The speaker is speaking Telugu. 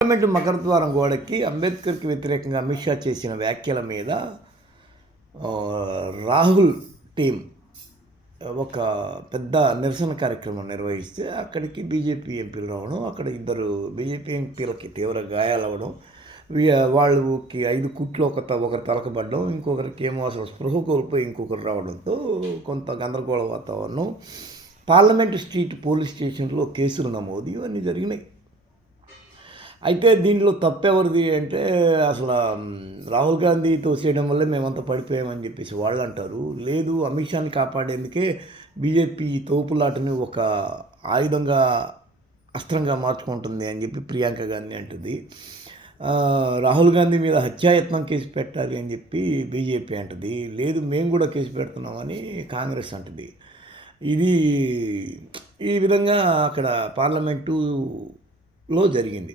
పార్లమెంటు మకరద్వారం గోడకి అంబేద్కర్కి వ్యతిరేకంగా అమిత్ షా చేసిన వ్యాఖ్యల మీద రాహుల్ టీం ఒక పెద్ద నిరసన కార్యక్రమం నిర్వహిస్తే అక్కడికి బీజేపీ ఎంపీలు రావడం అక్కడ ఇద్దరు బీజేపీ ఎంపీలకి తీవ్ర గాయాలవ్వడం వాళ్ళకి ఐదు కుట్లు ఒక ఒకరు తలకబడ్డం ఇంకొకరికి ఏమో అసలు స్పృహ కోల్పోయి ఇంకొకరు రావడంతో కొంత గందరగోళ వాతావరణం. పార్లమెంట్ స్ట్రీట్ పోలీస్ స్టేషన్లో కేసులు నమోదు ఇవన్నీ జరిగినాయి. అయితే దీంట్లో తప్పెవరిది అంటే అసలు రాహుల్ గాంధీ తోసేయడం వల్లే మేమంతా పడిపోయామని చెప్పేసి వాళ్ళు అంటారు. లేదు అమిత్ షాని కాపాడేందుకే బీజేపీ తోపులాటని ఒక ఆయుధంగా అస్త్రంగా మార్చుకుంటుంది అని చెప్పి ప్రియాంక గాంధీ అంటుంది. రాహుల్ గాంధీ మీద హత్యాయత్నం కేసు పెట్టాలి అని చెప్పి బీజేపీ అంటుంది. లేదు మేము కూడా కేసు పెడుతున్నామని కాంగ్రెస్ అంటుంది. ఇది ఈ విధంగా అక్కడ పార్లమెంటులో జరిగింది.